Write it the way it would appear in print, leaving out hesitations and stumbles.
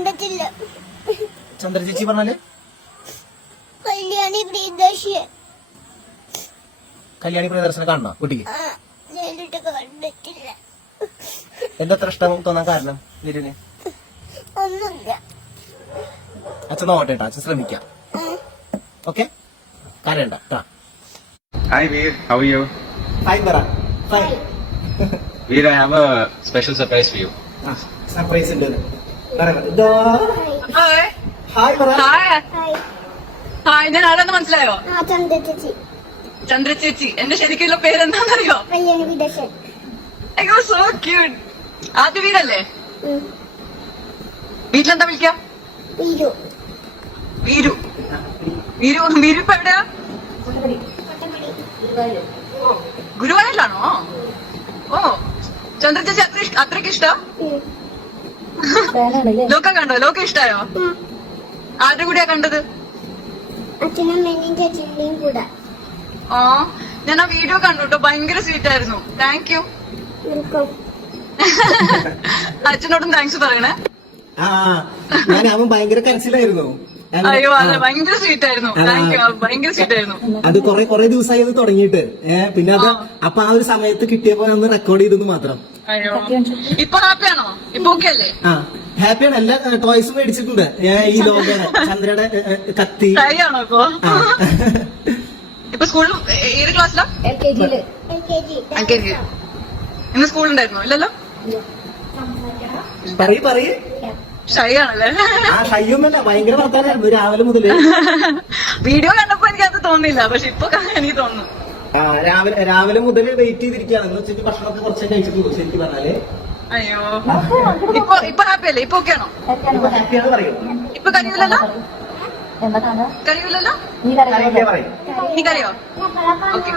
കണ്ടിട്ടില്ല. ചന്ദ്ര ചേച്ചി പറഞ്ഞാല് കല്യാണി പ്രിയദർശിയെ കല്യാണി പ്രിയദർശനെ കാണണോ കുട്ടിക്ക്? നേരിട്ട് കണ്ടിട്ടില്ല. എന്താ അത്ര ഇഷ്ടം തോന്നാൻ കാരണം വീടിന്? ഒന്നുമില്ല. അച്ഛൻ നോക്കട്ടെ കേട്ടോ, അച്ഛൻ ശ്രമിക്കാം. ഓക്കെ, കരയണ്ട കേട്ടോ. Hi Veer, how are you? Fine പറ. Fine. Veer, I have a special surprise for you. Surprise ഉണ്ട്. ഹായ് ഹായ് പറ. Hi hi. ഹായ്, ഞാൻ ആരാന്ന് മനസ്സിലായോ? ചന്ദ്ര ചേച്ചി. ചന്ദ്ര ചേച്ചി. എന്റെ ശരിക്കുള്ള പേരെന്താണെന്നറിയോ? കല്യാണി പ്രിയദർശൻ. അയ്യോ, സോ ക്യൂട്ട്. ആദ്യ വീടല്ലേ? വീട്ടിലെന്താ വിളിക്കാം? വീരു. വീരു. വീരു. വീരു ഇപ്പൊ എവിടെയാ? ഗുരുവായൂരിലാണോ? ഓ, ചന്ദ്ര ചേച്ചി അത്രയ്ക്ക് ഇഷ്ടം? ലോക കണ്ടോ? ലോക ഇഷ്ടായോ? ആരുടെ കൂടെയാ കണ്ടത്? അച്ഛനും അമ്മേനെയും ചേച്ചിന്റെയും കൂടെ. ഓ, ഞാൻ ആ വീഡിയോ കണ്ടു കേട്ടോ, ഭയങ്കര സ്വീറ്റ് ആയിരുന്നു. Thank you. വെൽക്കം. അച്ഛനോടും താങ്ക്സ് പറയണേ. ഞാൻ അവൻ ഭയങ്കര കരച്ചിലായിരുന്നു. അയ്യോ, അതെ, ഭയങ്കര സ്വീറ്റ് ആയിരുന്നു. താങ്ക് യു, ഭയങ്കര സ്വീറ്റ് ആയിരുന്നു. അത് കൊറേ ദിവസമായി അത് തുടങ്ങിയിട്ട്. പിന്നെ അത് അപ്പൊ ആ ഒരു സമയത്ത് കിട്ടിയപ്പോ ഒന്ന് റെക്കോർഡ് ചെയ്തെന്ന് മാത്രം. അയ്യോ, ഇപ്പൊ ഹാപ്പിയാണോ? ഇപ്പൊ ഓക്കെ അല്ലേ? ഹാപ്പിയാണ്. എല്ലാ ടോയ്സും മേടിച്ചിട്ടുണ്ട്. ഈ ലോകയുടെ ചന്ദ്രയുടെ കത്തി. ആണോ ഇപ്പൊ? ഇപ്പൊ സ്കൂളിൽ ഏത് ക്ലാസ്സിലാ? LKG. LKG. ഇന്ന് സ്കൂളുണ്ടായിരുന്നു ഇല്ലല്ലോ? പറയ്. ഷൈ ആണല്ലേ? ഷയ്യൊന്നല്ല, ഭയങ്കര വർത്താനായിരുന്നു രാവിലെ മുതല്. വീഡിയോ കണ്ടപ്പോ എനിക്ക് അത് തോന്നിയില്ല, പക്ഷെ ഇപ്പൊ എനിക്ക് തോന്നുന്നു. രാവിലെ മുതൽ വെയിറ്റ് ചെയ്തിരിക്കുകയാണ്. എന്ന് വെച്ചിട്ട് ഭക്ഷണമൊക്കെ കുറച്ചേ കഴിച്ചിട്ടുള്ളൂ ശരിക്കും പറഞ്ഞാല്. അയ്യോ, ഇപ്പൊ ഹാപ്പി അല്ലേ? ഇപ്പൊ ഓക്കെ ആണോ? ഹാപ്പിയാണ് പറയും. ഇപ്പൊ കരയൂലല്ലോ? കരയൂലല്ലോ? പറയും. നീ കരയോ? ഓക്കെ.